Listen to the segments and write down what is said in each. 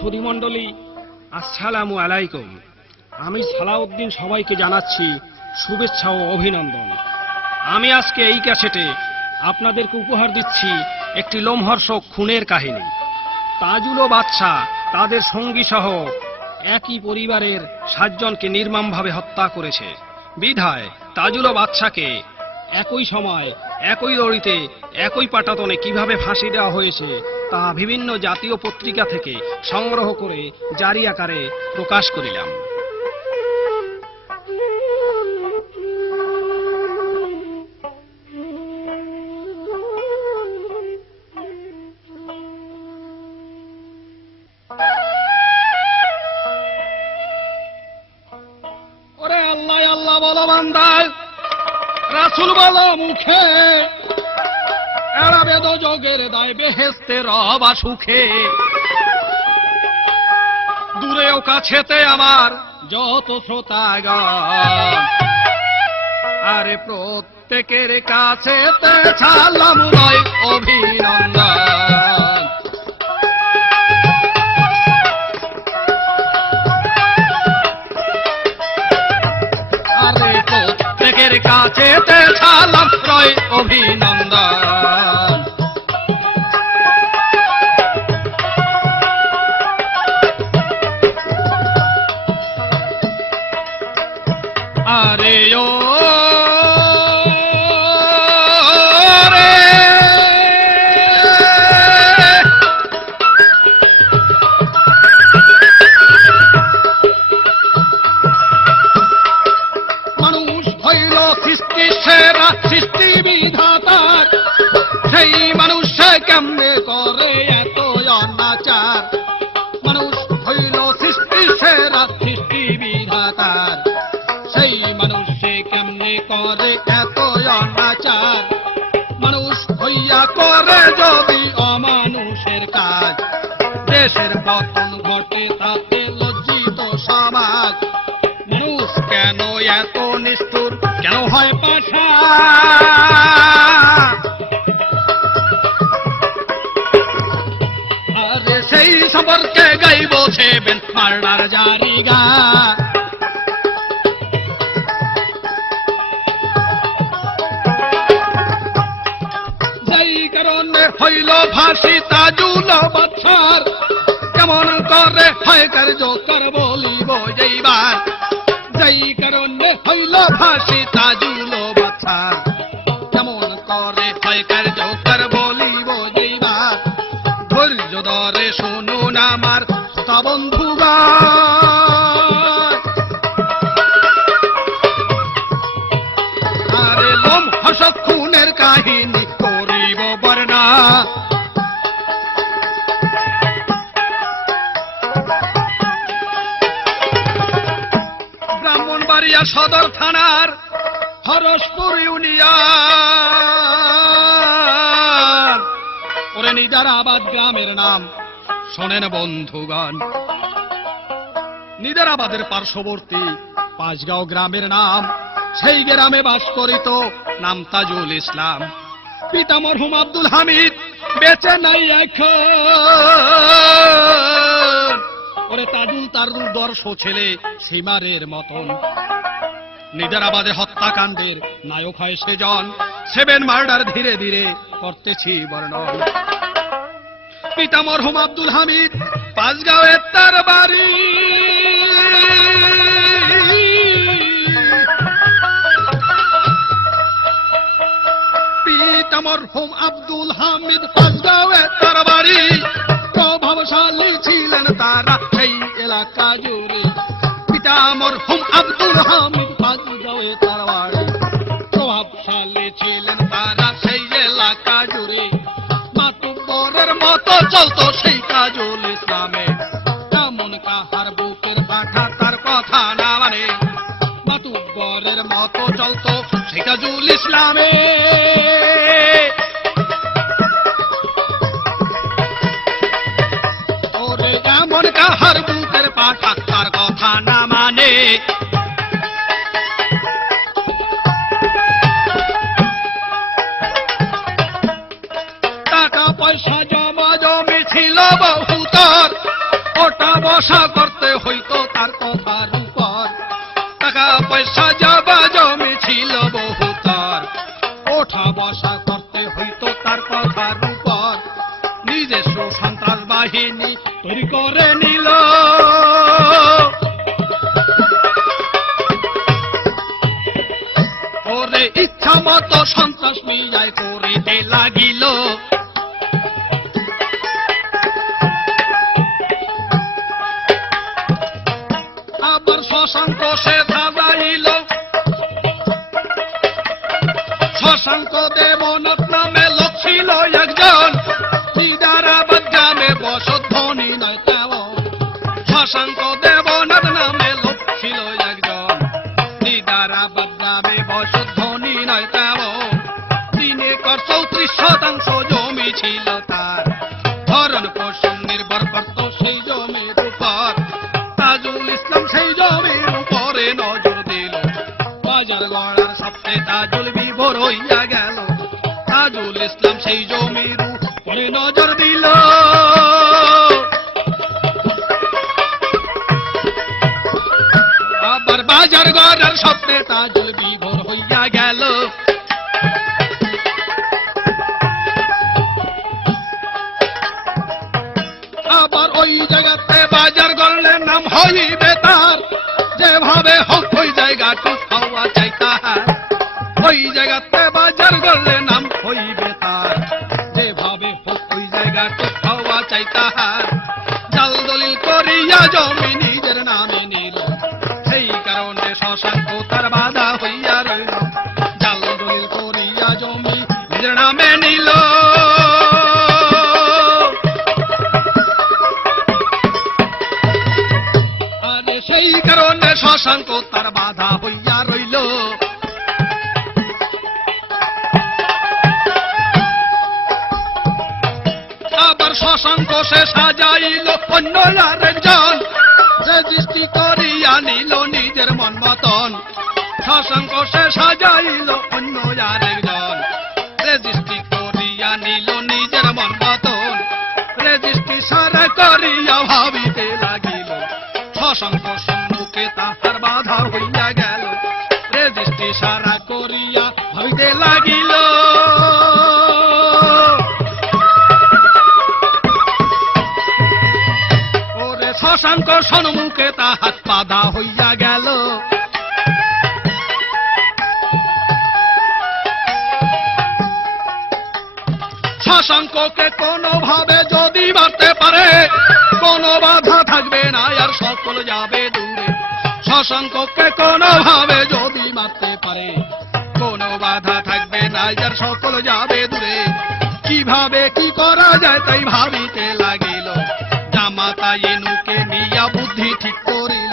সুধীমণ্ডলী, আসসালামু আলাইকুম। আমি সালাউদ্দিন সবাইকে জানাচ্ছি শুভেচ্ছা ও অভিনন্দন। আমি আজকে এই ক্যাসেটে আপনাদেরকে উপহার দিচ্ছি একটি লোমহর্ষক খুনের কাহিনী। তাজুল ও বাদশা তাদের সঙ্গী সহ একই পরিবারের 7 জনকে নির্মমভাবে হত্যা করেছে। বিধায় তাজুল ও বাদশাকে একই সময় একই দড়িতে একই পাটাতনে কিভাবে ফাঁসি দেওয়া হয়েছে তা বিভিন্ন জাতীয় পত্রিকা থেকে সংগ্রহ করে জারি আকারে প্রকাশ করিলাম। ওরে আল্লাহ আল্লাহ বলো বান্দা, রাসূল বলো মুখে, এড়াবে দোজখের দায় বেহেশতে রবা সুখে। দূরেও কাছেতে আমার যত শ্রোতাগণ, আরে প্রত্যেকের কাছেতে ছাড়লাম রয় অভিনন্দন। আরে প্রত্যেকের কাছেতে ছাড়লাম রয় অভিনন্দন। আরে ও রে মানুষ হইল সৃষ্টি সেরা সৃষ্টি বিধাতার, সেই মানুষ কেমনে করে এত অনাচার। মানুষ হইল সৃষ্টি সেরা সৃষ্টি বিধাতার, সেই মানুষ কেমনে করে এত অনাচার। মানুষ হইয়া করে যদি অমানুষের কাজ, দেশের পতন ঘটে তাতে লজ্জিত সমাজ। মানুষ কেন এত নিষ্ঠুর, কেন হয় পাশা? আরে সেই সম্পর্কে গাইব সেবেন মার্ডার জারি গান। হইল ফাঁসি তাজুল বাদশার, কেমন করে হয় কার্য কর বলিব এইবার। যেই কারণে হইল ফাঁসি তাজুল বাদশার, কেমন করে হয় কার্য কর বলিব এইবার। ধৈর্য ধরে শুনুন আমার শ্রোতা বন্ধুগণ, আরে লোমহর্ষক খুনের কাহিনী করিব বর্ণনা। ব্রাহ্মণবাড়িয়া সদর থানার হরসপুর ইউনিয়ন, ওরে নিজারাবাদ গ্রামের নাম শোনেন বন্ধুগণ। নিজারাবাদের পার্শ্ববর্তী পাঁচগাঁও গ্রামের নাম, সেই গ্রামে বাস করিত নাম তাজুল ইসলাম। পিতা মরহুম আব্দুল হামিদ বেঁচে নাই এখন। ওরে তাজুল তার দুর্দর্শ ছেলে সীমারের মতন। নিজারাবাদে হত্যাকাণ্ডের নায়ক হয় সেজন, 7 মার্ডার ধীরে ধীরে করতেছি বর্ণন। পিতা মরহুম আব্দুল হামিদ পাঁচগাঁওয়ে তার বাড়ি। পিতা মরহুম আব্দুল হামিদ পাঁচগাঁওয়ে তার বাড়ি। প্রভাবশালী ছিলেন তারা সেই এলাকা জুড়ে। পিতা মরহুম আব্দুল হামিদ পাঁচগাঁওয়ে তার বাড়ি। প্রভাবশালী ছিলেন তারা সেই এলাকা জুড়ে। মাতুব্বরের মতো চলতো সেই তাজুল ইসলামে, তেমন কাহার বুকের পাঠা তার কথা না মানে। মাতুব্বরের মতো চলতো সেই তাজুল ইসলামে। ওরে এমন কাহার বুকের পাঠা তার কথা না মানে। টাকা পয়সা জমা জমি ছিল বহুতর, ও বসা করতে হইতো তার কথার উপর, টাকা পয়সা যাবা জমি ছিল বহু তার, ওঠা বসা করতে হইতো তার কথার উপর, নিজস্ব সন্ত্রাস বাহিনী তৈরি করে নিল। ওরে ইচ্ছা মতো সন্ত্রাস মিয়ায় করিতে লাগিল। আবার শশাঙ্ক সে সাজাইল, শশাঙ্ক দেবনাথ নামে লোক ছিল একজন, নিদারাবাদ গ্রামে বসত ধনী নয় তেমন। শশাঙ্ক দেবনাথ নামে লোক ছিল একজন, নিদারাবাদ গ্রামে বসত ধনী নয় তেমন। দিনে কর 34% জমি ছিল তার, ভরণ পোষণ নির্ভর করত সেই জমির উপর। তাজুল ইসলাম সেই জমির উপরে নজর দিল, বাজার গড়ার সপ্তাহে তাজুল বিভোর হইয়া গেল। তাজুল ইসলাম সেই জমির উপরে নজর দিল। আবার বাজার গড়ার সপ্তাহে তাজুল বিভোর হইয়া গেল। আবার ওই জায়গাতে বাজার গড়লে নাম হইবে তার, যেভাবে হোক ওই জায়গাটু খাওয়া চাই তাহার। ওই জায়গাতে বাজার গড়লে নাম হইবে তার, যেভাবে হোক ওই জায়গাটু খাওয়া চাই তাহার। জাল দলিল করিয়া জমি নিজের নামে নিল, সেই কারণে শশাঙ্ক তার বাধা হইয়া রইল। জাল দলিল করিয়া জমি নিজের নামে নিল। সেই কারণে শশাঙ্ক তার বাধা হইয়া রইল। আবার শশাঙ্ক সে সাজাইল অন্য আরেকজন, রেজিস্ট্রি করিয়া নিল নিজের মন মতন। শশাঙ্ক সে সাজাইল অন্য আরেকজন, রেজিস্ট্রি করিয়া নিল নিজের মন মতন। রেজিস্ট্রি সারা করিয়া ভাবিতে লাগিল, শশাঙ্ক সম্মুখে তাহার বাধা হইয়া গেল। রেজিস্ট্রি সারা করিয়া ভাবিতে লাগিল। ওরে শশাঙ্ক সম্মুখে তাহার বাধা হইয়া গেল। শশাঙ্ককে কোনোভাবে যদি মারতে পারে, কোনো বাধা থাকবে না আর সকল যাবে দূরে। শশাঙ্ককে কোনোভাবে যদি মারতে পারে, কোনো বাধা থাকবে না আর সকল যাবে দূরে। কিভাবে কি করা যায় তাই ভাবিতে লাগিল, জামাতা এনুকে নিয়া বুদ্ধি ঠিক করিল।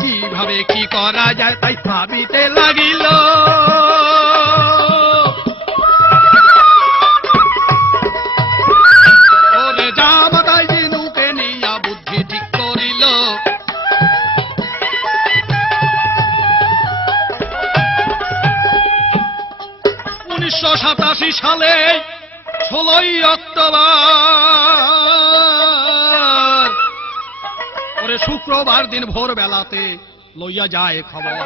কিভাবে কি করা যায় তাই ভাবিতে লাগিল। ওরে জামাতা এনুকে নিয়া বুদ্ধি ঠিক করিল। 1987 সালে 16ই অক্টোবর, ওরে শুক্রবার দিন ভোর বেলাতে লইয়া যায় খবর।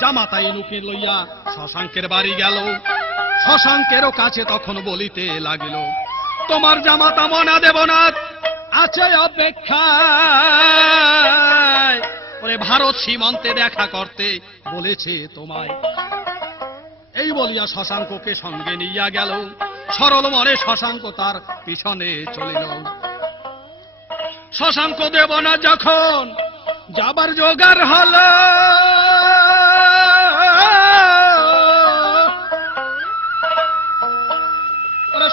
জামাতা ইনুকে লইয়া শশাঙ্কের বাড়ি গেল। শশাঙ্কেরও কাছে তখন বলিতে লাগিল, তোমার জামাতা মনা দেবনাথ আছে অপেক্ষায়, ওরে ভারত সীমান্তে দেখা করতে বলেছে তোমায়। এই বলিয়া শশাঙ্ককে সঙ্গে নিয়া গেল। সরল মনে শশাঙ্ক তার পিছনে চলিল। শশাঙ্ক দেবনাথ যখন যাবার জোগাড় হল,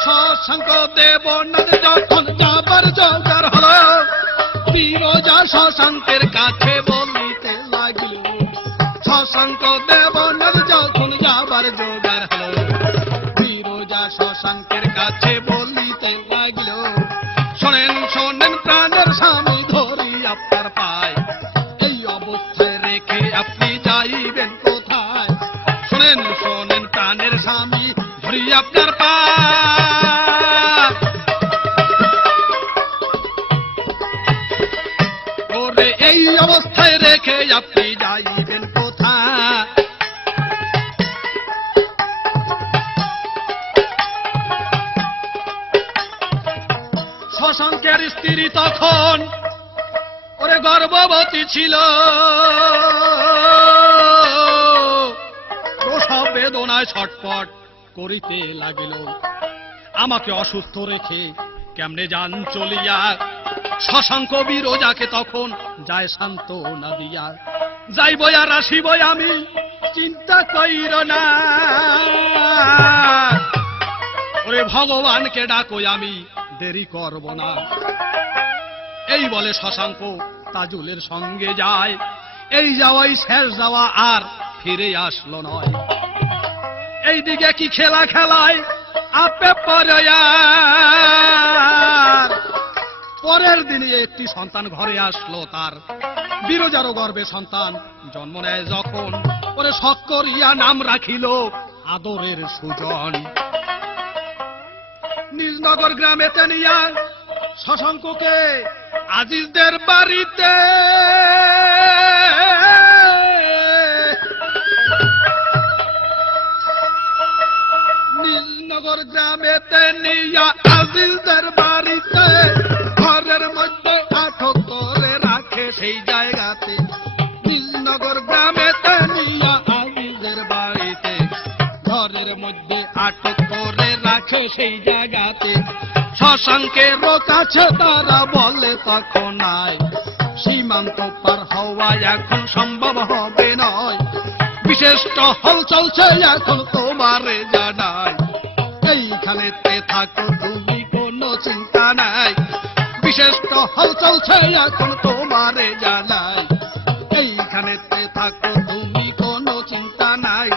শশাঙ্ক দেবনাথ যখন যাবার জোগাড় হল, বিরজা শশাঙ্কের কাছে বলিতে লাগিল। শশাঙ্ক দেবনাথ যখন যাবার জোগাড় হল, বিরজা শশাঙ্কের কাছে বলিতে লাগিল, শোনেন শোনেন প্রাণের স্বামী ধরি আপনার পায়, এই অবস্থায় রেখে আপনি যাইবেন কোথায়? শোনেন শোনেন প্রাণের স্বামী ধরি আপনার পায়। রেখে আপনি যাইবেন কোথায়? শশাঙ্কের স্ত্রী তখন ওরে গর্ভবতী ছিল, প্রসব বেদনায় ছটফট করিতে লাগিল। আমাকে অসুস্থ রেখে কেমনে যান চলিয়া? শশাঙ্ক বিরজাকে তখন যায় সান্ত্বনা দিয়া, যাইব আর আসিব আমি, চিন্তা কইর না। ওরে ভগবানকে ডাকো, আমি দেরি করব না। এই বলে শশাঙ্ক তাজুলের সঙ্গে যায়। এই যাওয়াই শেষ যাওয়া, আর ফিরে আসলো নয়। এইদিকে কি খেলা খেলায় আপে পরে। পরের দিনে একটি সন্তান ঘরে আসলো তার, বিরজারও গর্ভে সন্তান জন্ম নেয় যখন, ওরে শক্করিয়া নাম রাখিল আদরের সুজন। নিজনগর গ্রামেতে নিয়া শশাঙ্ককে আজিজদের বাড়িতে নিজনগর গ্রামেতে নিয়া আজিজদের বাড়িতে ঘরের মধ্যে আটক করে রাখে সেই জায়গাতে। নিজনগর গ্রামেতে নিয়া আজিজদের বাড়িতে ঘরের মধ্যে আটক করে রাখে সেই জায়গাতে। শশাঙ্কের কাছে তারা বলে তখন নাই, সীমান্ত পার হওয়া এখন সম্ভব হবে নয়। বিশেষ টহল চলছে এখন তোমারে জানাই, এইখানেতে থাকো তুমি কোনো চিন্তা নাই। বিশেষ টহল চলছে এখন তোমারে জানাই, এইখানেতে থাকো তুমি কোনো চিন্তা নাই।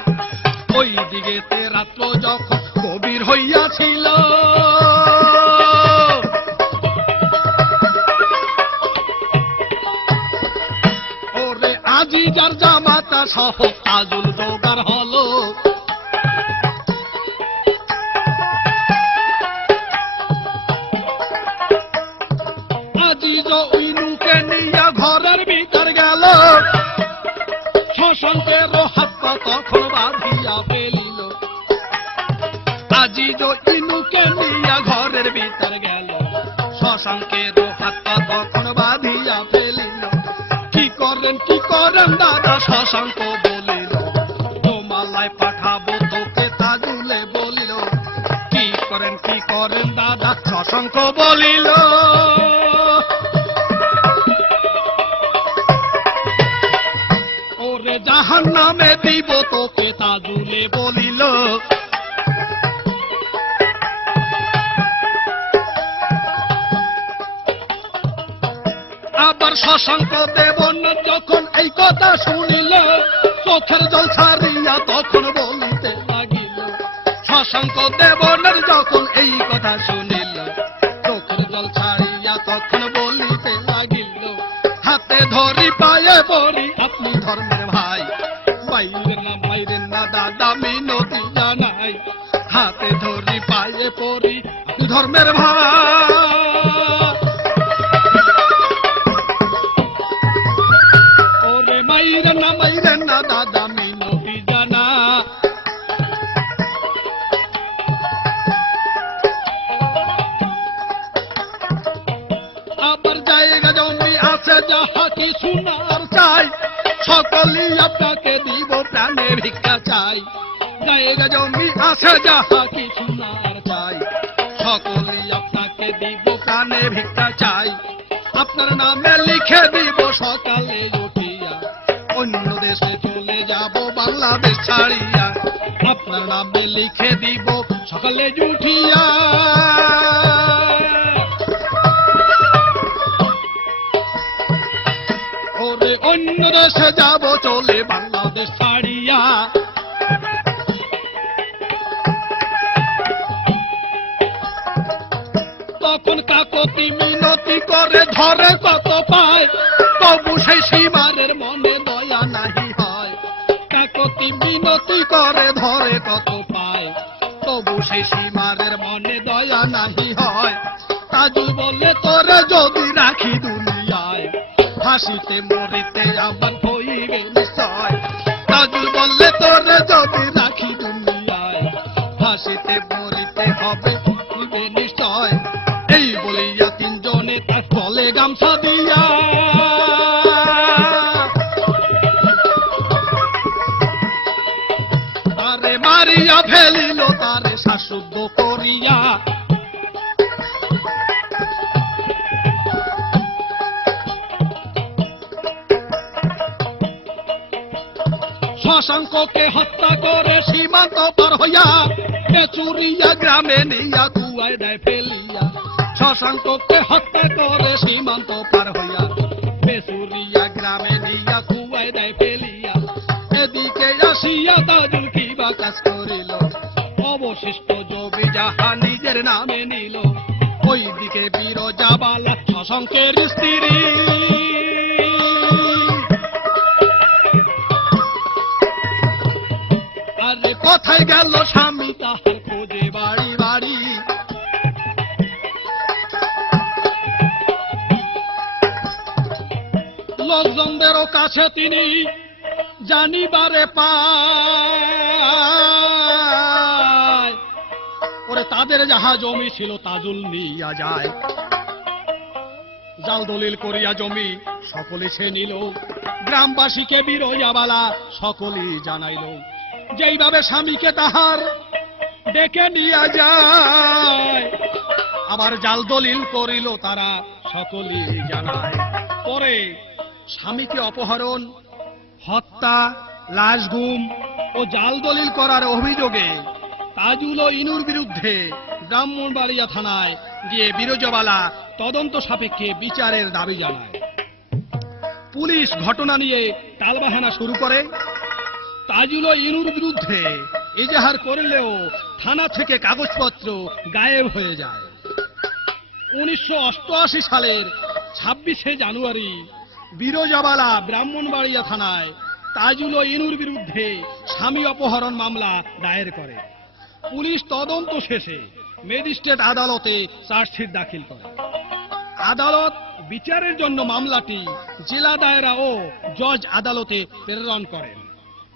ওই দিকেতে রাত্র যখন গভীর হইয়াছিল, ওরে আজিজার জামাতা সহ তাজুল জোগাড় হলো। আজিজ ইনুকে নিয়ে ঘরের ভিতর গেল, শশাঙ্কের হাত পা তখন বাঁধিয়া ফেলিল। আজিজ ইনুকে নিয়ে ঘরের ভিতর গেল, শশাঙ্কের হাত পা তখন বাঁধিয়া ফেলিল। কি করেন দাদা? শশাঙ্ক বলিল, তোমালায় পাঠাবো তোকে তাজুলে বলিল। কি করেন দাদা? শশাঙ্ক বলিল, ওরে জাহান্নামে দিব তোকে তাজুলে বলিল। আবার শশাঙ্ক দেবন যখন এই কথা শুনিল, চোখের জল ছাড়িয়া তখন বলিতে লাগিল। শশাঙ্ক দেবনের যখন এই কথা শুনিল, চোখের জল ছাড়িয়া তখন বলিতে লাগিল। হাতে ধরি পায়ে পড়ি আপনি ধর্মের ভাই, বাইরেন না দাদা মিনতি জানাই। হাতে ধরি পায়ে পড়ি আপনি ধর্মের ভাই, ওরে মাইরেন না দাদা মিনতি জানা। আবার জায়গা জমি আছে যাহা কিছু নার চাই, সকলেই আপনাকে দিব প্রাণে ভিক্ষা চাই। জায়গা জমি আছে যাহা কিছু নার চাই, সকলেই আপনাকে দিব প্রাণে ভিক্ষা চাই। আপনার নামে লিখে দিব সকালে উঠিয়া, অন্য দেশে চলে যাব বাংলাদেশ ছাড়িয়া। আপনার নামে লিখে দিব সকালে উঠিয়া, ওরে অন্য দেশে যাব চলে বাংলাদেশ ছাড়িয়া। তখন কাকতি মিনতি করে ধরে কত পায়, তবু সেই সীমারের মনে দয়া নাহি হয়। কাকতি মিনতি করে ধরে কত পায়, তবু সেই সীমারের মনে দয়া নাহি হয়। তাজুল বলে তোরে যদি রাখি দুনিয়ায়, ফাঁসিতে মরিতে আমার হইবে নিশ্চয়। তাজুল বললে তোরে যদি রাখি দুনিয়ায়, ফাঁসিতে মরিতে হবে হইবে নিশ্চয়। এই বলিয়া তিনজনে তার তলে গামছা দিয়া তারে মারিয়া ফেলিল, তারে শ্বাসরুদ্ধ করিয়া। শশাঙ্ককে হত্যা করে সীমান্ত পার হইয়া চুরিয়া গ্রামে নিয়া কুয়ায় দেয় ফেলিয়া। শশাঙ্ককে হত্যা করে সীমান্ত পার হইয়া বেসুরিয়া গ্রামে নিয়া কুয়ায় দেয় ফেলিয়া। এদিকে আসিয়া তাজুল কি বা কাজ করিল, অবশিষ্ট জমি যাহা নিজের নামে নিল। ওইদিকে বিরজাবালা শশাঙ্কের স্ত্রী আরে কোথায় গেল স্বামী তাহার খোঁজে বাড়ি বাড়ি। লোকজনদেরও কাছে তিনি জানিবারে পায়, ওরে তাদের যাহা জমি ছিল তাজুল নিয়া যায়। জাল দলিল করিয়া জমি সকলে সে নিল, গ্রামবাসীকে বিরজাবালা সকলেই জানাইল। যেইভাবে স্বামীকে তাহার ডেকে নিয়া যায়, আবার জাল দলিল করিল তারা সকলেই জানায়। পরে স্বামীকে অপহরণ, হত্যা, লাশ গুম ও জাল দলিল করার অভিযোগে তাজুল ও ইনুর বিরুদ্ধে ব্রাহ্মণবাড়িয়া থানায় গিয়ে বিরজাবালা তদন্ত সাপেক্ষে বিচারের দাবি জানায়। পুলিশ ঘটনা নিয়ে টালবাহানা শুরু করে। তাজুল ও ইনুর বিরুদ্ধে এজাহার করলেও থানা থেকে কাগজপত্র গায়েব হয়ে যায়। 1988 সালের 26শে জানুয়ারি বিরজাবালা ব্রাহ্মণবাড়িয়া থানায় তাজুল ও ইনুর বিরুদ্ধে স্বামী অপহরণ মামলা দায়ের করে। পুলিশ তদন্ত শেষে ম্যাজিস্ট্রেট আদালতে চার্জশিট দাখিল করে। আদালত বিচারের জন্য মামলাটি জেলা দায়রা ও জজ আদালতে প্রেরণ করেন।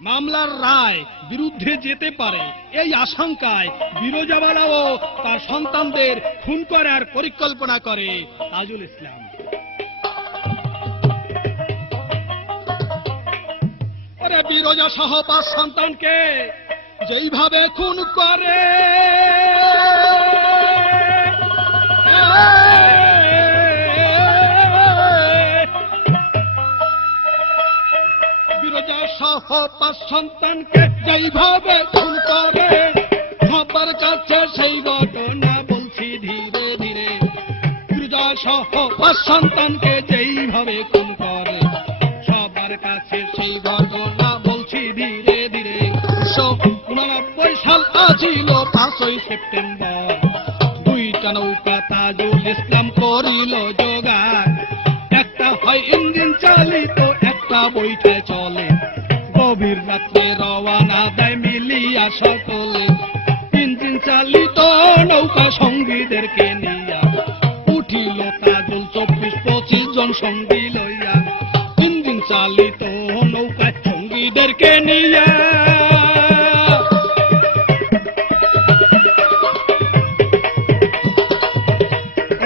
মামলার রায় বিরুদ্ধে যেতে পারে এই আশঙ্কায় বিরজাবালা ও তার সন্তানদের খুন করার পরিকল্পনা করে তাজুল ইসলাম। বিরজা সহ 5 সন্তানকে যেইভাবে খুন করে বিরজা সহ 5 সন্তানকে যেইভাবে খুন করে, সবার কাছে সেই ঘটনা বলছি ধীরে ধীরে। বিরজা সহ 5 সন্তানকে যেইভাবে খুন করে, সবার কাছে সেই ঘটনা বলছি ধীরে ধীরে। 1989 সাল আছিল 5ই সেপ্টেম্বর, 2টা নৌকা তাজুল ইসলাম করিল জোগাড়। একটা হয় ইঞ্জিন চালিত, একটা বইতে চলে। গভীর রাত্রে রওয়ানা দেয় মিলিয়া সকলে। ইঞ্জিন চালিত নৌকা সঙ্গীদেরকে নিয়া উঠিল তাজুল 24-25 জন সঙ্গী লইয়া। ইঞ্জিন চালিত নৌকায় সঙ্গীদেরকে নিয়া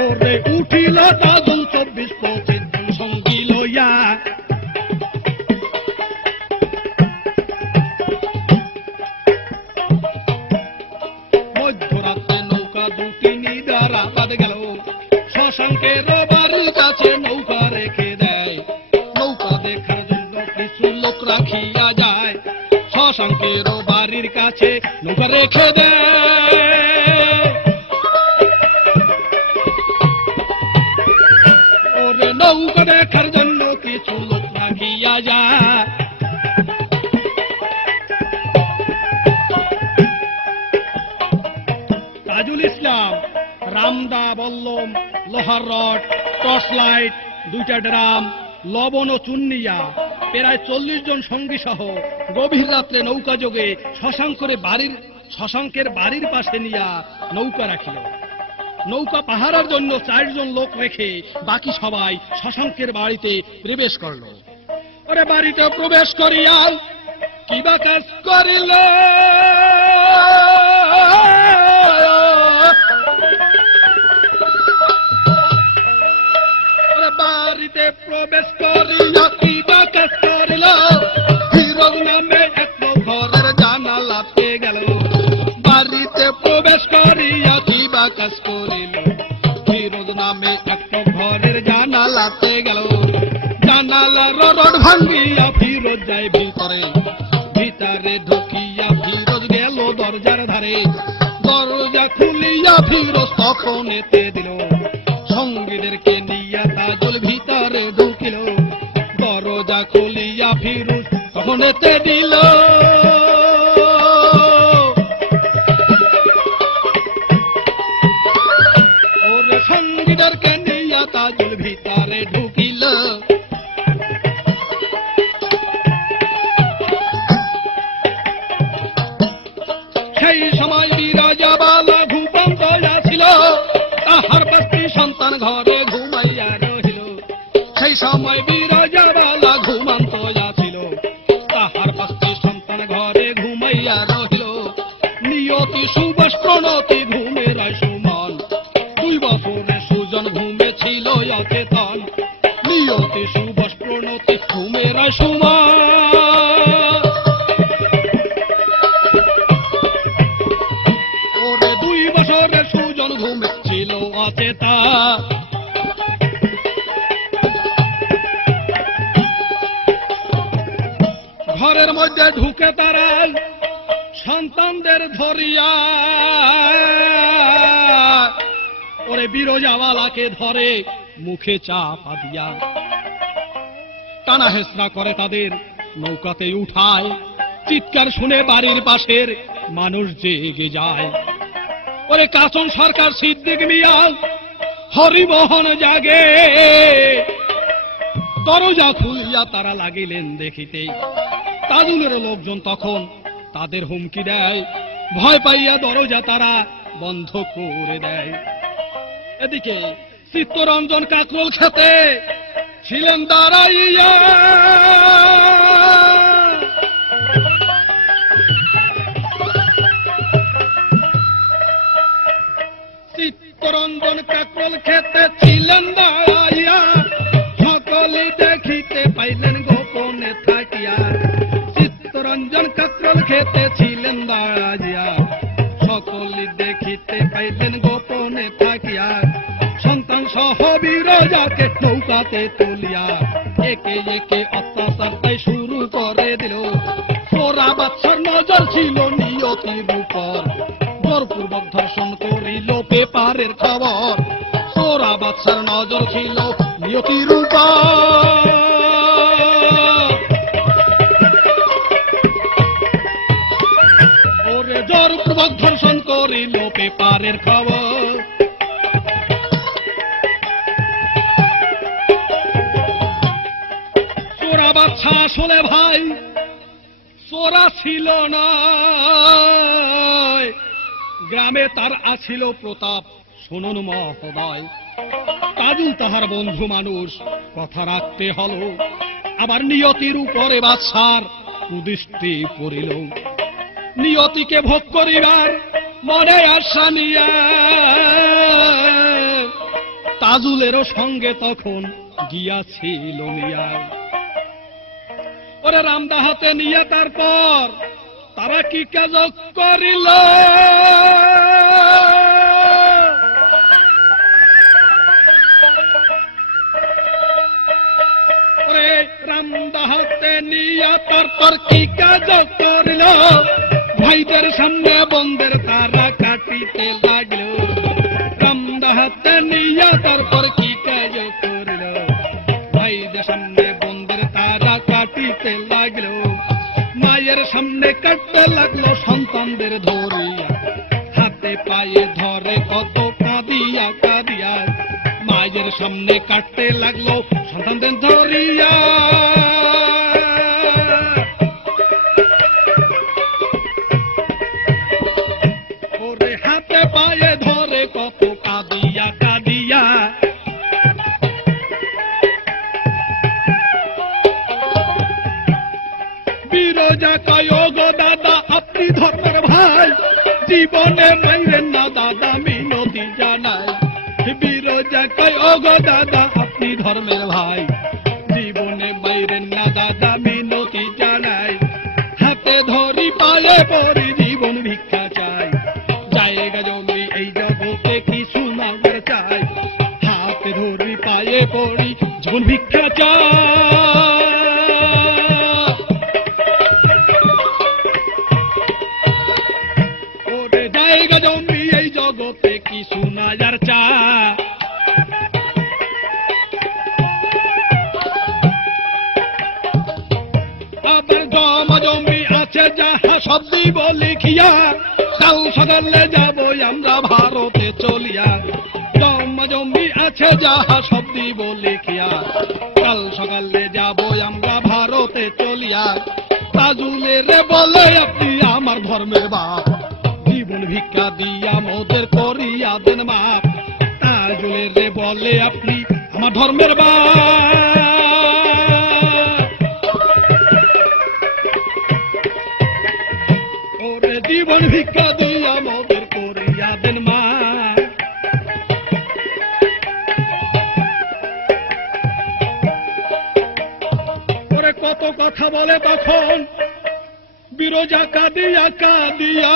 ওরে উঠিল তাজুল 24-25 জন সঙ্গী লইয়া। মধ্যরাত্রে নৌকা দুটি নিদারাবাদ গেল। শশাঙ্কের বাড়ির কাছে নৌকা রেখে দেয়। নৌকা দেখার জন্য কিছু লোক রাখিয়া যায়। শশাঙ্কের বাড়ির কাছে নৌকা রেখে দেয়। ওরে নৌকা দেখার জন্য কিছু লোক রাখিয়া যায়। তাজুল ইসলাম রামদা, বল্লম, লোহার রড, টর্চ লাইট, 2টা ড্রাম, লবণ ও চুন্নিয়া প্রায় 40 জন সঙ্গী সহ গভীর রাত্রে নৌকা যোগে শশাঙ্কের বাড়ির পাশে নিয়া নৌকা রাখিল। নৌকা পাহারার জন্য 4 জন লোক রেখে বাকি সবাই শশাঙ্কের বাড়িতে প্রবেশ করল। ওরে বাড়িতে প্রবেশ করিয়া কি বা কাজ করিল, বাড়িতে প্রবেশ করিয়া কি বা কাজ করিল, ফিরোজ নামে এক ঘরের জানালাতে গেল। বাড়িতে প্রবেশ করিয়া কি বা কাজ করিল, ফিরোজ নামে এক ঘরের জানালাতে গেল। জানালার রড ভাঙ্গিয়া ফিরোজ যায় ভিতরে, ভিতরে ঢুকিয়া ফিরোজ গেল দরজার ধারে। দরজা খুলিয়া ফিরোজ তখন এতে দিল, সঙ্গীদেরকে নিয়া তাজুল ভিতরে ঢুকিল। দরজা খুলিয়া ফিরোজ তখন এতে দিল, ওরে সঙ্গীদেরকে নিয়া তাজুল ভিতরে ঢুকিল। সেই সময় বিরাজাবালা ঘুমন্ত ছিল, তাহার 5টি সন্তান ঘরে ঘুমাইয়া রহিল। সেই সময় বিরাজাবালা ঘুমন্ত ছিল, তাহার 5টি সন্তান ঘরে ঘুমাইয়া রহিল। নিয়তি সুবাস প্রণতি ঘুমের সমান, 2 বছরে সুজন ঘুমে ছিল অচেতন। নিয়তি সুবাস প্রণতি ঘুমের সমান, ওরে 2 বছরে সুজন ঘুমে ছিল অচেতন। ঘরের মধ্যে ঢুকে তারা সন্তানদের ধরিয়া ওরে বিরজাওয়ালাকে ধরে মুখে চাপা দিয়া টানা হেসরা করে তাদের নৌকাতে উঠায়। চিৎকার শুনে বাড়ির পাশের মানুষ জেগে যায়। ওরে কাচন সরকার, সিদ্দিক মিয়া, হরিমোহন জাগে। দরজা খুলিয়া তারা লাগিলেন দেখিতে, তাজুলের লোকজন তখন তাদের হুমকি দেয়। ভয় পাইয়া দরজা তারা বন্ধ করে দেয়। এদিকে চিত্তরঞ্জন কাকরোল খেতে ছিলেন দাঁড়াইয়া, চিত্তরঞ্জন কাকরোল খেতে ছিলেন দাঁড়াইয়া। সকলে দেখিতে পাইলেন গোপনে থাকিয়া, চিত্তরঞ্জন কাকরোল খেতে ছিলেন দাঁড়াইয়া। সকলে দেখিতে পাইলেন গোপনে থাকিয়া, সন্তান সহ বিরজাকে নৌকাতে তুলিয়া একে একে অত্যাচার তাই শুরু করে দিল। সোরা বাদশার নজর ছিল নিয়তির উপর, জোরপূর্বক ধর্ষণ করিল পেপারের খবর। সোরা বাদশার নজর ছিল নিয়তির উপর, ওরে জোরপূর্বক ধর্ষণ করিল পেপারের খবর। সোরা বাদশা আসলে ভাই সোরা ছিল না, গ্রামে তার আছিল প্রতাপ। শুনুন মহোদয়, তাজুল তাহার বন্ধু মানুষ, কথা রাখতে হলো। আবার নিয়তির উপরে বাদশার কুদৃষ্টি পড়িল। নিয়তিকে ভোগ করিবার মনে আশা নিয়া তাজুলেরও সঙ্গে তখন গিয়াছিল মিয়া। ওরা রামদাহাতে নিয়ে তারপর তারা কি কাজ করিল, ওরে রামদাহাতে নিয়ে তারপর কি কাজ করিল। ভাইদের সামনে বন্ধের তারা কাটিতে লাগল। রামদাহাতে নিয়ে তারপর কি কাজ করিল। ভাইদের সামনে বন্ধের তারা কাটিতে লাগল। মায়ের সামনে কাটতে লাগলো সন্তানদের ধরিয়া, হাতে পায়ে ধরে কত কাঁদিয়া কাঁদিয়া। মায়ের সামনে কাটতে লাগলো সন্তানদের ধরিয়া, ওরে হাতে পায়ে ধরে কত কাঁদিয়া বিরোজা কয় ও গো দাদা আপনি ধর্মের ভাই, জীবনে মাইরেন না দাদা মিনতি জানাই। বিরোজা কয় ও গো দাদা আপনি ধর্মের ভাই, জীবনে মাইরেন না দাদা মিনতি জানাই। হাতে ধরি পায়ে পড়ি জীবন ভিক্ষা চাই, জায়গা জমি এই জগতে কিছু না চাই। হাতে ধরি পায়ে পড়ি জীবন ভিক্ষা চাই। ওরে জায়গা জমি এই জগতে কিছু না চাই। আবার জমা জমি আছে যাহা সব দিব লিখিয়া, কাল সকালে যাব আমরা ভারতে চলিয়া। জমা জমি আছে যাহা সব দিব লিখিয়া, কাল সকালে যাব আমরা ভারতে চলিয়া। তাজুলের বলে আপনি আমার ধর্মের বাপ, জীবন ভিক্ষা দিয়া মোদের করিয়া দেন মাপ। তাজুলের বলে আপনি আমার ধর্মের বাপ, জীবন ভিক্ষা দিয়া মোদের করিয়া দেন মা। ওরে কত কথা বলে তখন বিরোজা কাঁদিয়া কাঁদিয়া,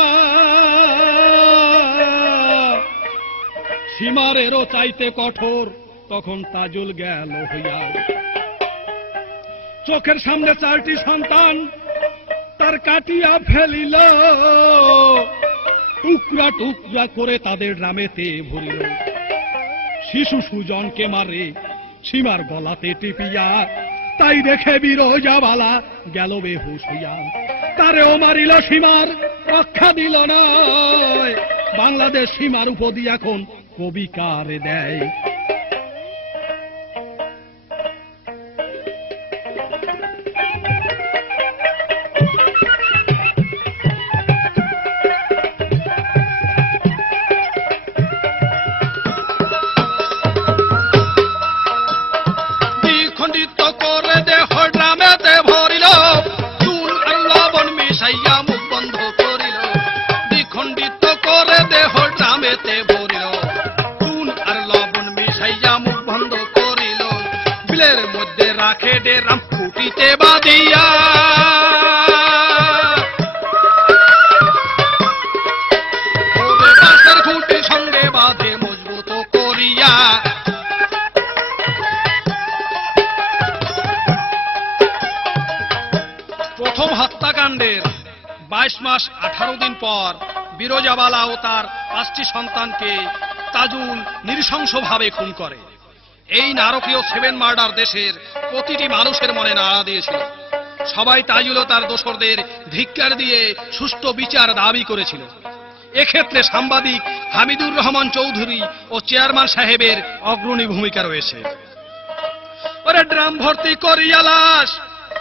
সীমারেরও চাইতে কঠোর তখন তাজুল গেল হইয়া। চোখের সামনে 4টি সন্তান তার কাটিয়া ফেলিল, টুকরা টুকরা করে তাদের ড্রামেতে ভরিল। শিশু সুজনকে মারে সীমার গলাতে টিপিয়া, তাই দেখে বিরোজাবালা গেল বেহুশ হইয়া। তারেও মারিল সীমার রক্ষা দিল না, বাংলাদেশ সীমার উপদি এখন কবি কারে দেয়। খণ্ডিত করে দেহ ড্রামেতে ভরিল, চুল আর লবণ মিশাইয়া মুখ বন্ধ করিল। দ্বিখণ্ডিত করে দেহ ড্রামেতে ভরিল, চুল আর লবণ মিশাইয়া মুখ বন্ধ করিল। বিলের মধ্যে রাখে ডেরাম খুঁটিতে বাঁধিয়া, বাঁশের খুঁটি সঙ্গে বাঁধে মজবুত করিয়া। প্রথম হত্যাকাণ্ডের 22 মাস 18 দিন পর বিরোজাবালা ও তার 5টি সন্তানকে তাজুল নৃশংসভাবে খুন করে। এই নারকীয় 7 মার্ডার দেশের প্রতিটি মানুষের মনে নাড়া দিয়েছিল। সবাই তাজুল ও তার দোসরদের ধিক্কার দিয়ে সুষ্ঠু বিচার দাবি করেছিল। এক্ষেত্রে সাংবাদিক হামিদুর রহমান চৌধুরী ও চেয়ারম্যান সাহেবের অগ্রণী ভূমিকা রয়েছে। ওরে ড্রাম ভর্তি করিয়া লাশ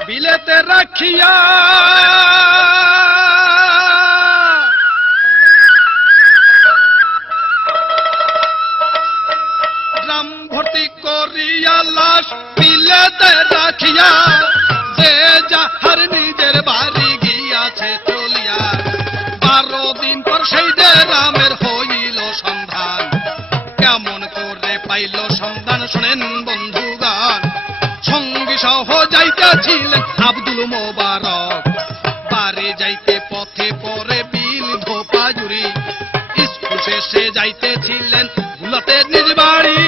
বিলেতে রাখিয়া, ড্রাম ভর্তি করিয়া লাশ বিলেতে রাখিয়া, যে যাহার নিজের বাড়ি গিয়াছে চলিয়া। 12 দিন পর সেই ড্রামের হইল সন্ধান, কেমন করে পাইল সন্ধান শোনেন বন্ধুগান। সঙ্গী সহ যাইতেছিলেন আব্দুল মোবারক, বাড়ি যাইতে পথে পরে বিল ধোপাজুরি। স্কুল শেষে যাইতেছিলেন ভুলাতে নিজ বাড়ি,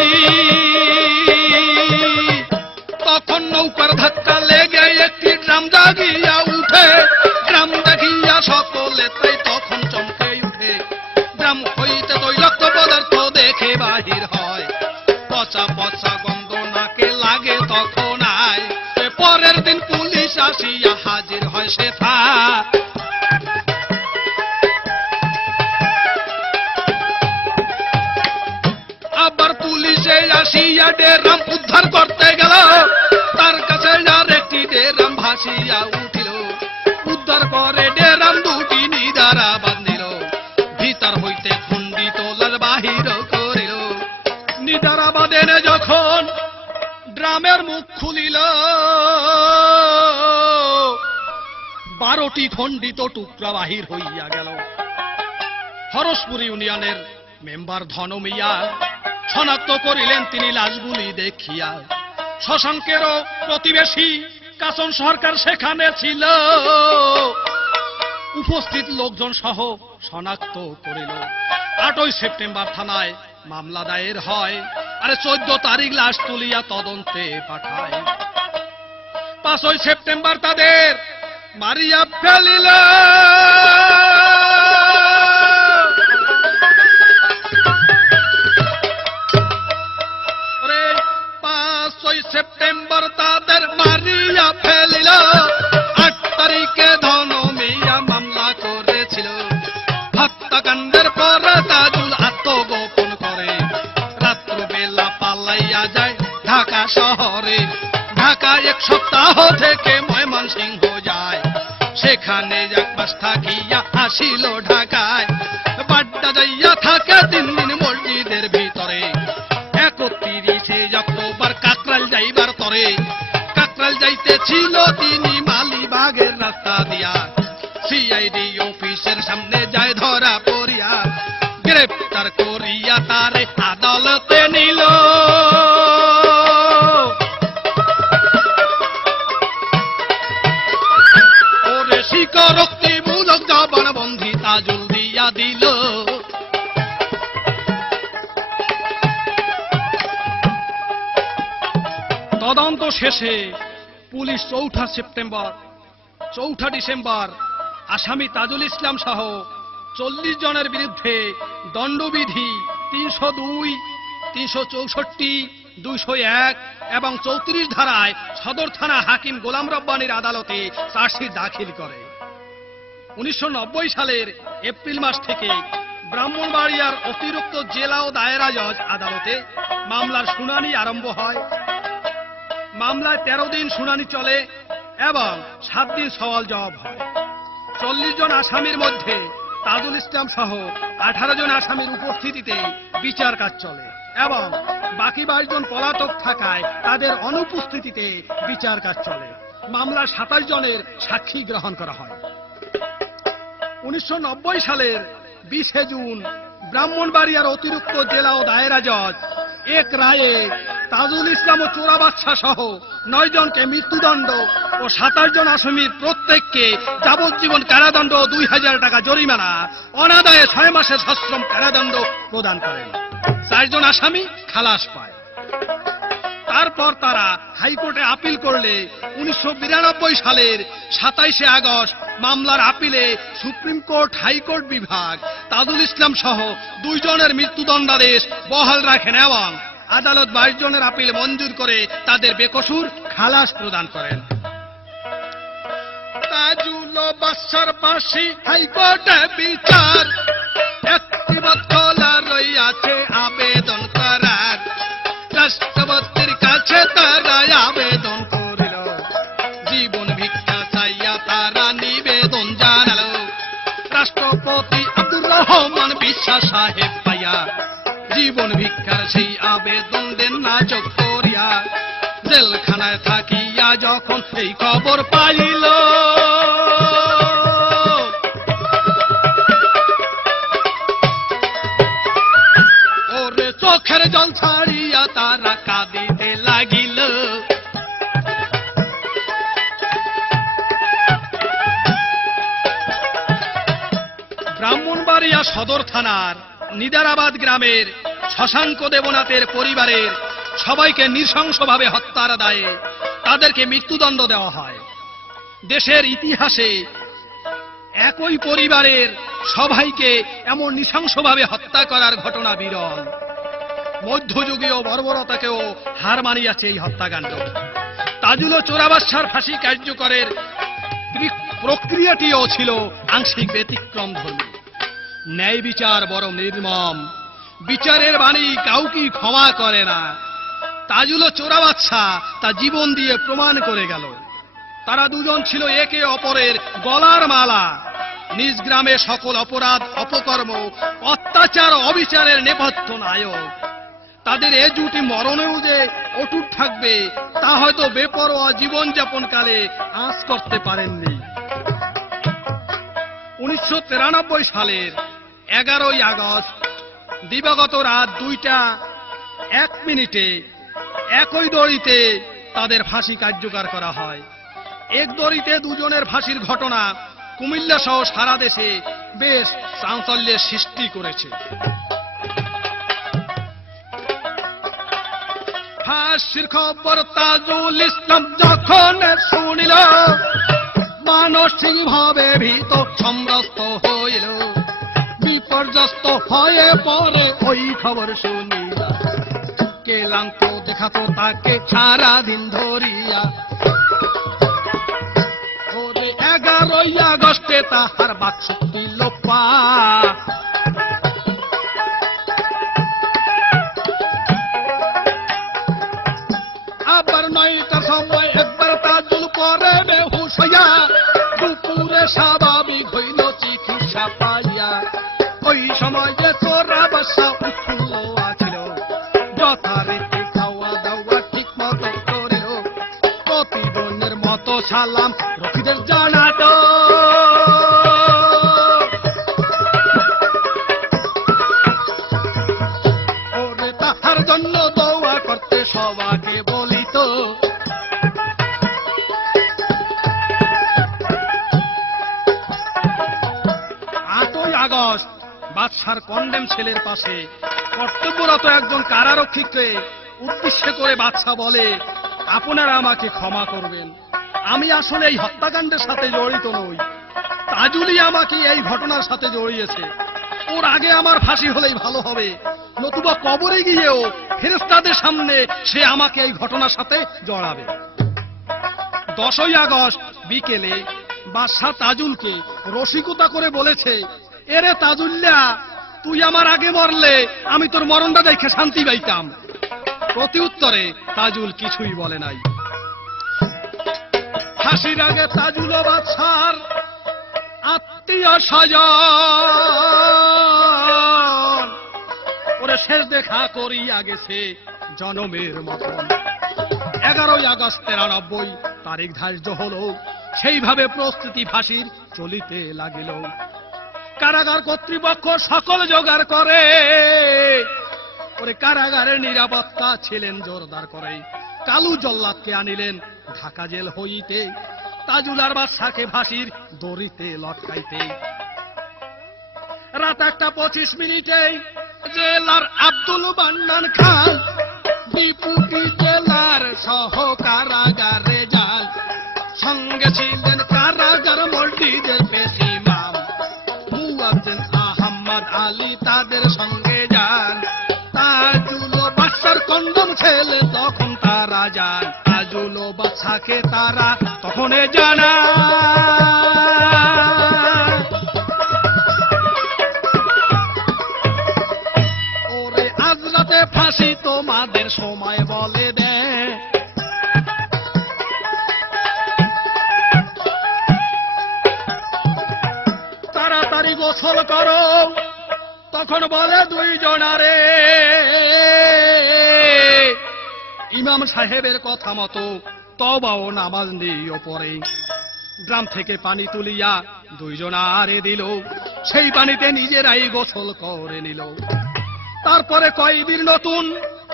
তখন নৌকার ধাক্কা লেগে একটি ড্রাম জাগিয়া উঠে। ড্রাম দেখিয়া সকলে তাই তখন চমকে উঠে, ড্রাম হইতে তৈলাক্ত পদার্থ দেখে বাহির হয়। পচা পচা গন্ধ নাকে লাগে তখন আয়। পরের দিন পুলিশ আসিয়া হাজির হয় সেথা, আবার পুলিশে আসিয়া ডেরাম উদ্ধার করতে গেল। তার কাছে আর একটি ডেরাম ভাসিয়া উঠিল, উদ্ধার করে ডেরাম দুটি নিদারা বাঁধিল। ভিতর হইতে খণ্ডিত লাশ বাহির করিল। নিদারা বাঁধেনে যখন ড্রামের মুখ খুলিল, 12টি খণ্ডিত টুকরা বাহির হইয়া গেল। হরসপুর ইউনিয়নের মেম্বার ধন মিয়া শনাক্ত করিলেন তিনি লাশগুলি দেখিয়া। শশাঙ্কেরও প্রতিবেশী কাচন সরকার সেখানে ছিল, উপস্থিত লোকজন সহ শনাক্ত করিল। 8ই সেপ্টেম্বর থানায় মামলা দায়ের হয়, আরে 14 তারিখ লাশ তুলিয়া তদন্তে পাঠায়। 5ই সেপ্টেম্বর তাদের মারিয়া ফেলিল। ওরে 5ই সেপ্টেম্বর তাদের মারিয়া ফেলিল। 8 তারিখে ধন মিয়া মামলা করেছিল। হত্যাকাণ্ডের পর তাজুল আত্মগোপন করে রাত্রবেলা পালাইয়া যায় ঢাকা শহরে। ঢাকা 1 সপ্তাহ থেকে ময়মনসিংহ যায়, সেখানে 1 মাস থাকিয়া আসিল ঢাকায়। বাড্ডা যাইয়া থাকে 3 দিন মসজিদের ভিতরে। 31শে অক্টোবর কাকরাইল যাইবার তরে, কাকরাইল যাইতেছিল তিনি মালিবাগের রাস্তা দিয়া। সিআইডি অফিসের সামনে যায় ধরা পড়িয়া, গ্রেপ্তার করিয়া তারে আদালতে নিল। ওরে স্বীকারোক্তিমূলক জবানবন্দি তাজুল দিয়া দিল। তদন্ত শেষে পুলিশ 4 ডিসেম্বর আসামি তাজুল ইসলাম সহ 40 জনের বিরুদ্ধে দণ্ডবিধি 302, 364, 201 এবং 34 ধারায় সদর থানা হাকিম গোলাম রব্বানীর আদালতে চার্জশিট দাখিল করে। 1990 সালের এপ্রিল মাস থেকে ব্রাহ্মণবাড়িয়ার অতিরিক্ত জেলা ও দায়রা জজ আদালতে মামলার শুনানি আরম্ভ হয়। মামলায় 13 দিন শুনানি চলে এবং 7 দিন সওয়াল জবাব হয়। 40 জন আসামির মধ্যে তাজুল ইসলাম সহ 18 জন আসামির উপস্থিতিতে বিচার কাজ চলে এবং বাকি 22 জন পলাতক থাকায় তাদের অনুপস্থিতিতে বিচার কাজ চলে। মামলার 27 জনের সাক্ষী গ্রহণ করা হয়। 1990 সালের 20 জুন ব্রাহ্মণবাড়িয়ার অতিরিক্ত জেলা ও দায়রা জজ এক রায়ে তাজুল ইসলাম ও চোরা বাদশা সহ 9 জনকে মৃত্যুদণ্ড ও 27 জন আসামির প্রত্যেককে যাবজ্জীবন কারাদণ্ড ও 2000 টাকা জরিমানা, অনাদায়ে 6 মাসের সশ্রম কারাদণ্ড প্রদান করেন। 4 জন আসামি খালাস পায়। তারপর তারা হাইকোর্টে আপিল করলে 1992 সালের 27শে আগস্ট মামলার আপিলে সুপ্রিম কোর্ট হাইকোর্ট বিভাগ তাজুল ইসলাম সহ 2 জনের মৃত্যুদণ্ডাদেশ বহাল রাখেন এবং আদালত 22 জনের আপিল মঞ্জুর করে তাদের বেকসুর খালাস প্রদান করেন। তাজুল বাদশার পাশে হাইকোর্টে বিচার, একটি খোলা রইয়াছে আবেদন করার। রাষ্ট্রপতির কাছে তারা আবেদন করিল, জীবন ভিক্ষা চাইয়া তারা নিবেদন জানালো। রাষ্ট্রপতি আব্দুর রহমান বিশ্বাস সাহেব পাইয়া জীবন ভিক্ষার সেই আবেদন দেন নাজক করিয়া। জেলখানায় থাকিয়া যখন এই খবর পাইল, ওরে চোখের জল ছাড়িয়া তারা কাঁদিতে লাগিল। ব্রাহ্মণবাড়িয়া সদর থানার নিদারাবাদ গ্রামের শশাঙ্ক দেবনাথের পরিবারের সবাইকে নৃশংসভাবে হত্যার দায়ে তাদেরকে মৃত্যুদণ্ড দেওয়া হয়। দেশের ইতিহাসে একই পরিবারের সবাইকে এমন নৃশংসভাবে হত্যা করার ঘটনা বিরল। মধ্যযুগীয় বর্বরতাকেও হার মানিয়াছে এই হত্যাকাণ্ড। তাজুল ও চোরা বাদশার ফাঁসি কার্যকরের প্রক্রিয়াটিও ছিল আংশিক ব্যতিক্রমধর্মী। ন্যায় বিচার বড় নির্মম, বিচারের বাণী কাউকে ক্ষমা করে না। তাজুল ও চোরা বাদশা তা জীবন দিয়ে প্রমাণ করে গেল। তারা দুজন ছিল একে অপরের গলার মালা। নিজ গ্রামে সকল অপরাধ, অপকর্ম, অত্যাচার, অবিচারের নেপথ্য নায়ক। তাদের এ জুটি মরণেও যে অটুট থাকবে তা হয়তো বেপরোয়া জীবনযাপনকালে আঁচ করতে পারেননি। 1993 সালের 11ই আগস্ট দিবাগত রাত 2:01 একই দড়িতে তাদের ফাঁসি কার্যকর করা হয়। এক দড়িতে দুজনের ফাঁসির ঘটনা কুমিল্লা সহ সারা দেশে বেশ চাঞ্চল্যের সৃষ্টি করেছে। ফাঁসির খবর তাজুল ইসলাম যখন শুনিল, মানসিক ভাবে ভীত সম্রস্ত হইল, বিপর্যস্ত হয়ে পড়ে ওই খবর শুনিয়া। কেলান্ত দেখাতো তাকে সারাদিন ধরিয়া, 11ই আগস্টে তাহার বাকশক্তি লোপা। আবার 9টার সময় একবার তাজুল পরে বেহুশ হইয়া, দুপুরে স্বাভাবিক হইল চিকিৎসা পাইয়া। ওই সময় যে তোরা বাসা উঠল আছিল, যথারীতি খাওয়া দাওয়া ঠিক মতো করেও প্রতিদিনের মতো সালাম রফিদের জানাতো। ওরে তাহার জন্য দোয়া করতে সবাইকে বলিত। 8ই আগস্ট বাদশার কন্ডেম ছেলের পাশে কর্তব্যরত একজন কারারক্ষীকে উদ্দেশ্য করে বাদশা বলে, আপনারা আমাকে ক্ষমা করবেন, আমি আসলে এই হত্যাকাণ্ডের সাথে জড়িত নই। তাজুলই আমাকে এই ঘটনার সাথে জড়িয়েছে। ওর আগে আমার ফাঁসি হলেই ভালো হবে, নতুবা কবরে গিয়েও ফেরেশতাদের সামনে সে আমাকে এই ঘটনার সাথে জড়াবে। 10ই আগস্ট বিকেলে বাদশা তাজুলকে রসিকতা করে বলেছে, এরে তাজুল্লা, তুই আমার আগে মরলে আমি তোর মরণটা দেখে শান্তি পাইতাম। প্রতি উত্তরে তাজুল কিছুই বলে নাই। ফাঁসির আগে তাজুল ও বাদশার আত্মীয় স্বজন ওরে শেষ দেখা করিয়া গেছে জনমের মতন। 11ই আগস্ট 93 তারিখ ধার্য হল, সেইভাবে প্রস্তুতি ফাঁসির চলিতে লাগিল। কারাগার কর্তৃপক্ষ সকল জোগাড় করে, ওরে কারাগারের নিরাপত্তা ছিলেন জোরদার করে। কালু জল্লাদকে আনিলেন ঢাকা জেল হইতে, তাজুল আর বাদশাকে ফাঁসির দড়িতে লটকাইতে। রাত 1:25 জেলার আব্দুল মান্নান খান ডিপুটি জেলার সহ কারাগারে যান। সঙ্গে ছিলেন কারাগার মসজিদের ইমাম মুয়াজ্জিন আহমদ আলী, তাদের সঙ্গে যান। তাজুল ও বাদশার কন্ডম ছেলে তখন তারা যান, তাজুল ও বাদশাকে তারা তখন জানা। ওরে আজ রাতে ফাঁসি তোমাদের সময় বলে দে, তাড়াতাড়ি গোসল করো। তখন বলে দুইজনারে, ইমাম সাহেবের কথা মতো তওবা ও নামাজ নিয়ে পড়ে গ্রাম থেকে পানি তুলিয়া দুইজনারে দিল। সেই পানিতে নিজেরাই গোসল করে নিল। তারপরে কয়েদির নতুন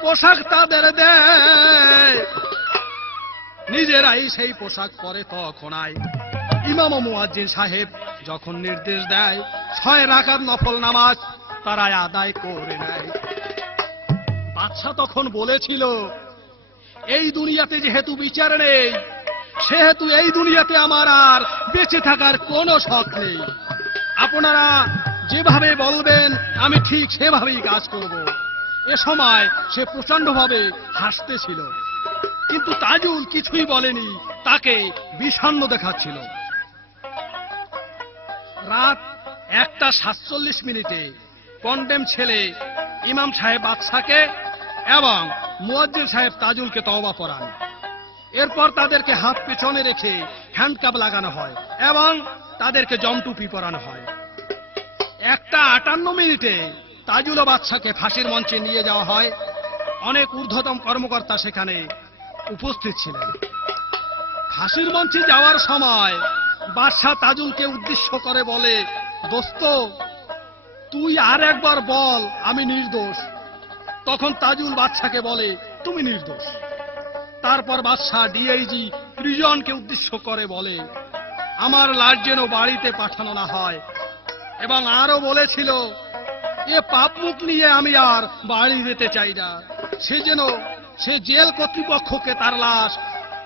পোশাক তাদের দেয়, নিজেরাই সেই পোশাক পরে তখন আয়। ইমাম ও মুয়াজ্জিন সাহেব যখন নির্দেশ দেয় 6 রাকাত নফল নামাজ তারা আদায় করে নেয়। বাদশা তখন বলেছিল, এই দুনিয়াতে যেহেতু বিচার নেই, সেহেতু এই দুনিয়াতে আমার আর বেঁচে থাকার কোনো শখ নেই। আপনারা যেভাবে বলবেন আমি ঠিক সেভাবেই কাজ করব। এ সময় সে প্রচন্ডভাবে হাসতেছিল, কিন্তু তাজুল কিছুই বলেনি, তাকে বিষণ্ণ দেখাচ্ছিল। রাত 1:47 কন্ডেম ছেলে ইমাম সাহেব বাদশাকে এবং মুয়াজ্জিন সাহেব তাজুলকে তওবা পড়ান। এরপর তাদেরকে হাত পেছনে রেখে হ্যান্ডকাপ লাগানো হয় এবং তাদেরকে জমটুপি পরানো হয়। 1:58 তাজুল ও বাদশাকে ফাঁসির মঞ্চে নিয়ে যাওয়া হয়। অনেক ঊর্ধ্বতম কর্মকর্তা সেখানে উপস্থিত ছিলেন। ফাঁসির মঞ্চে যাওয়ার সময় বাদশাহ তাজুলকে উদ্দেশ্য করে বলে, দোস্ত তুই আর একবার বল আমি নির্দোষ। তখন তাজুল বাদশাকে বলে, তুমি নির্দোষ। তারপর বাদশাহ ডিআইজি প্রিজনকে উদ্দেশ্য করে বলে, আমার লাশ যেন বাড়িতে পাঠানো না হয়, এবং আরো বলেছিল এ পাপ মুখ নিয়ে আমি আর বাড়ি যেতে চাই না। সে জেল কর্তৃপক্ষকে তার লাশ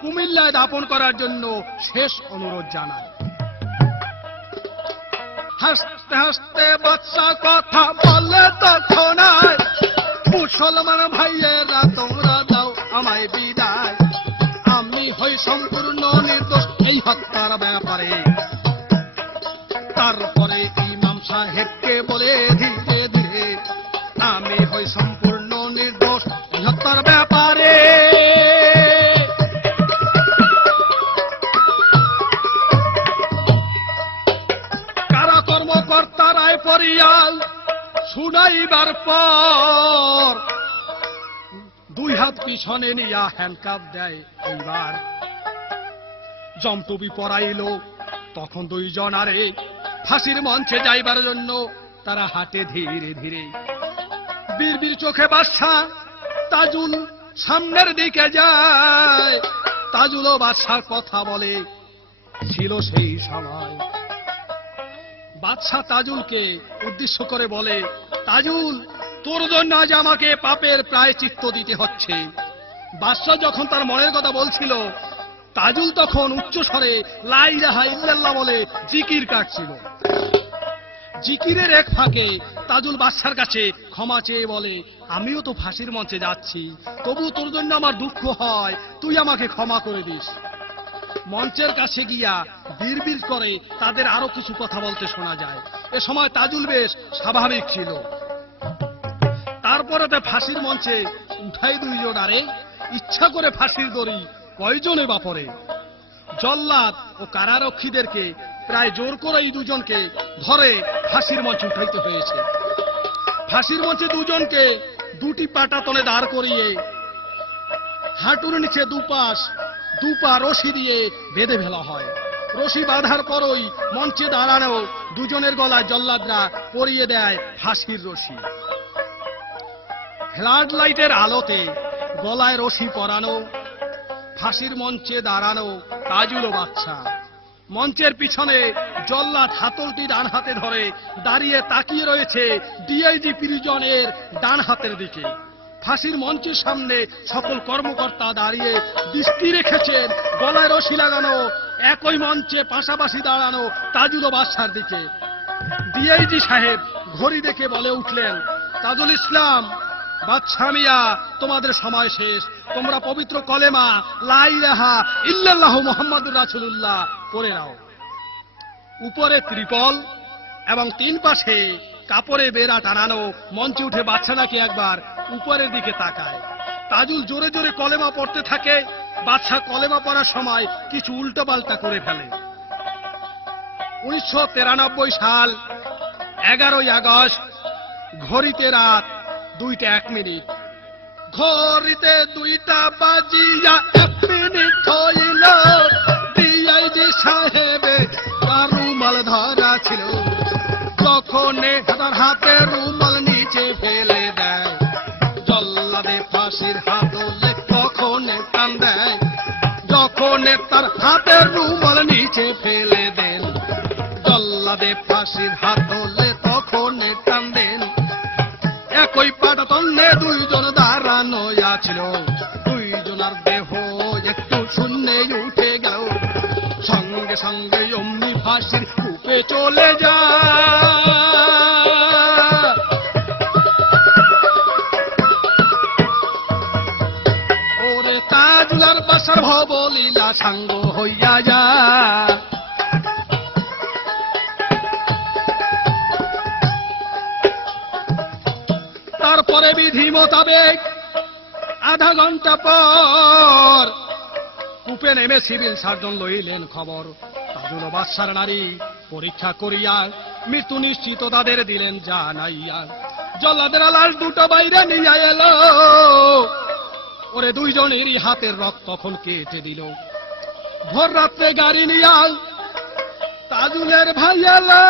কুমিল্লায় দাপন করার জন্য শেষ অনুরোধ জানায়। হাসতে হাসতে বাদশা কথা বলে তখন, মুসলমান ভাইয়েরা তোমরা দাও আমায় বিদায়, আমি হই সম্পূর্ণ নির্দোষ এই হত্যার ব্যাপারে। তারপরে ইমাম সাহেবকে বলে ধীরে ধীরে, আমি হই সম্পূর্ণ নির্দোষ এই হত্যার ব্যাপারে। কারা কর্মকর্তা রায় পরিয়াল শুনাইবার পর দুই হাত পিছনে নিয়া হ্যান্ডকাপ দেয়। এইবার জমটুবি পরাইল। তখন দুইজন আরে ফাঁসির মঞ্চে যাইবার জন্য তারা হাঁটে ধীরে ধীরে। বীর চোখে বাদশা তাজুল সামনের দিকে যায়। তাজুল ও বাদশার কথা বলে, ছিল সেই সময়। বাদশা তাজুলকে উদ্দেশ্য করে বলে, তাজুল তোর জন্য আজ আমাকে পাপের প্রায়শ্চিত্ত দিতে হচ্ছে। বাদশা যখন তার মনের কথা বলছিল, তাজুল তখন উচ্চ স্বরে লা ইলাহা ইল্লাল্লাহ বলে জিকির কাটছিল। জিকিরের এক ফাঁকে তাজুল বাদশার কাছে ক্ষমা চেয়ে বলে, আমিও তো ফাঁসির মঞ্চে যাচ্ছি, তবু তোর জন্য আমার দুঃখ হয়, তুই আমাকে ক্ষমা করে দিস। মঞ্চের কাছে গিয়া বীর করে তাদের আরো কিছু কথা বলতে শোনা যায়। এ সময় তাজুল বেশ স্বাভাবিক ছিল। তারপরে ফাঁসির মঞ্চে উঠাই দুইজন আরে ইচ্ছা করে ফাঁসির দড়ি কয়জনে বাপরে। জল্লাদ ও কারারক্ষীদেরকে প্রায় জোর করে এই দুজনকে ধরে ফাঁসির মঞ্চে উঠাইতে হয়েছে। ফাঁসির মঞ্চে দুজনকে দুটি পাটাতনে দাঁড় করিয়ে হাঁটুর নিচে দুপা রশি দিয়ে বেঁধে ফেলা হয়। রশি বাঁধার পরই মঞ্চে দাঁড়ানো দুজনের গলায় জল্লাদরা পরিয়ে দেয় ফাঁসির রশি। ফ্লাড লাইটের আলোতে গলায় রশি পরানো, ফাঁসির মঞ্চে দাঁড়ানো তাজুল ও বাদশা। মঞ্চের পিছনে জল্লাদ হাতলটি ডান হাতে ধরে দাঁড়িয়ে তাকিয়ে রয়েছে ডিআইজি প্রিজনের ডান হাতের দিকে। ফাঁসির মঞ্চের সামনে সকল কর্মকর্তা দাঁড়িয়ে দৃষ্টি রেখেছেন গলায় রশি লাগানো একই মঞ্চে পাশাপাশি দাঁড়ানো তাজুল ও বাদশার দিকে। ডিআইজি সাহেব ঘড়ি দেখে বলে উঠলেন, তাজুল ইসলাম, বাদশা মিয়া, তোমাদের সময় শেষ। তোমরা পবিত্র কলেমা লা ইলাহা ইল্লাল্লাহু মুহাম্মাদুর রাসূলুল্লাহ পড়ে নাও। উপরে ত্রিপল এবং তিন পাশে কাপড়ে বেড়া টানানো। মঞ্চে উঠে বাদশা নাকি একবার উপরের দিকে তাকায়। তাজুল জোরে জোরে কলেমা পড়তে থাকে। বাদশা কলেমা পড়ার সময় কিছু উল্টো পাল্টা করে ফেলে। 1993 সাল 11ই আগস্ট, ঘড়িতে রাত 2:01। ঘড়িতে 2টা বাজিয়া 1 মিনিট হইল। ডিআইজি সাহেবে তার রুমাল ধরা ছিল। তখন তার হাতে রুমাল নিচে ফেলে দেয়। জল্লাদে ফাঁসির হাতলে তখন টান দেয়। যখন তার হাতের রুমাল নিচে ফেলে দেন, জল্লাদে ফাঁসির হাতলে তখন টান দেন। একই পাটাতনে দুইজন দাঁড়ানো আছিল। দুইজনার দেহ একটু শূন্যে উঠে গেল। সঙ্গে সঙ্গে অমনি ফাঁসির কূপে চলে যায়। ওরে তাজুলার বাসার ভবলীলা সাঙ্গ হইয়া যায়। তারপরে বিধি মোতাবেক আধা ঘন্টা পর কূপে নেমে সিভিল সার্জন লইলেন খবর। তাজুল ও বাদশার নারী পরীক্ষা করিয়া মৃত্যু নিশ্চিত তাদের দিলেন জানাইয়া। জল্লাদের লাশ দুটো বাইরে নিয়ে এলো। ওরে দুইজনেরই হাতের রক্ত তখন কেটে দিল। ভোর রাত্রে গাড়ি নিয়ে তাজুলের ভাইয়ালা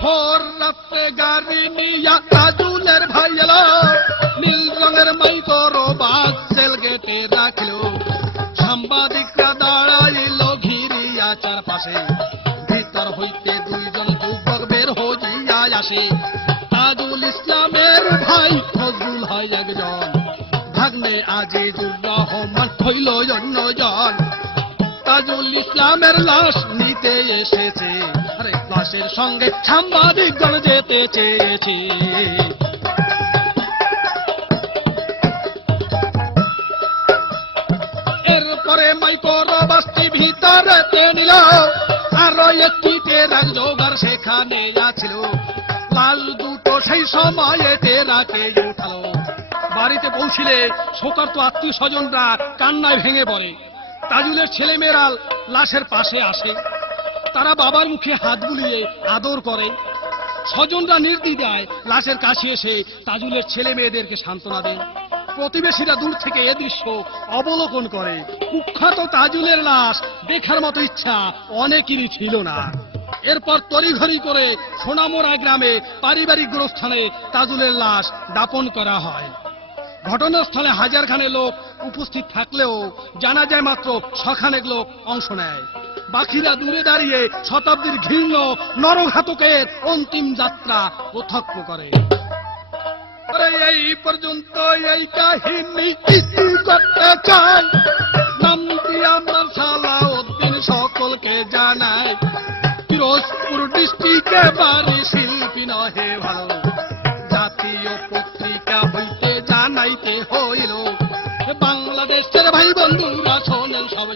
ভোর রাত্রে গাড়ি নিয়া তাজুলের ভাইয়ালা নীল রঙের মাইকর বাস সেল গেটে রাখলো। সাংবাদিকরা দাঁড়াইল ঘিরিয়া চারপাশে, ভিতর হইতে দুইজন যুবক বের হইয়া আসে। তাজুল ইসলামের ভাই ফজলুল হয় একজন, ভাগ্নে আজিজুর রহমান হইল অন্যজন। তাজুল ইসলামের লাশ নিতে এসেছে, আরে লাশের সঙ্গে সাংবাদিকগণ যেতে চেয়েছে। এরপরে মাইকর বাসটি ভিতরে নিল, আরো একটি টেরাক জোগাড় সেখানে আছিল। লাল দুটো সেই সময়ে টেরাকে উঠালো। বাড়িতে পৌঁছিলে শোকার্ত আত্মীয় স্বজনরা কান্নায় ভেঙে পড়ে। তাজুলের ছেলেমেয়েরা লাশের পাশে আসে, তারা বাবার মুখে হাত বুলিয়ে আদর করে। স্বজনরা নির্দ্বিধায় লাশের কাছে এসে তাজুলের ছেলে মেয়েদেরকে সান্ত্বনা দেন। প্রতিবেশীরা দূর থেকে এ দৃশ্য অবলোকন করে। কুখ্যাত তাজুলের লাশ দেখার মতো ইচ্ছা অনেকেরই ছিল না। এরপর তড়িঘড়ি করে সোনামুড়া গ্রামে পারিবারিক গোরস্থানে তাজুলের লাশ দাপন করা হয়। ঘটনাস্থলে হাজারখানে লোক উপস্থিত থাকলেও জানা যায় মাত্র 6খানেক লোক অংশ নেয়। বাকিরা দূরে দাঁড়িয়ে শতাব্দীর ঘৃণ্য নরঘাতকের অন্তিম যাত্রা প্রত্যক্ষ করে। এই পর্যন্ত এই কাহিনী করতে চাই, নামটি আমার সালাউদ্দিন সকলকে জানায়। পিরোজপুর ডিস্ট্রিক্টে বাড়ি, শিল্পী নহে ভালো, জাতীয় পত্রিকা হইতে জানাইতে হইল। বাংলাদেশের ভাই বন্ধুরা শোনেন সব।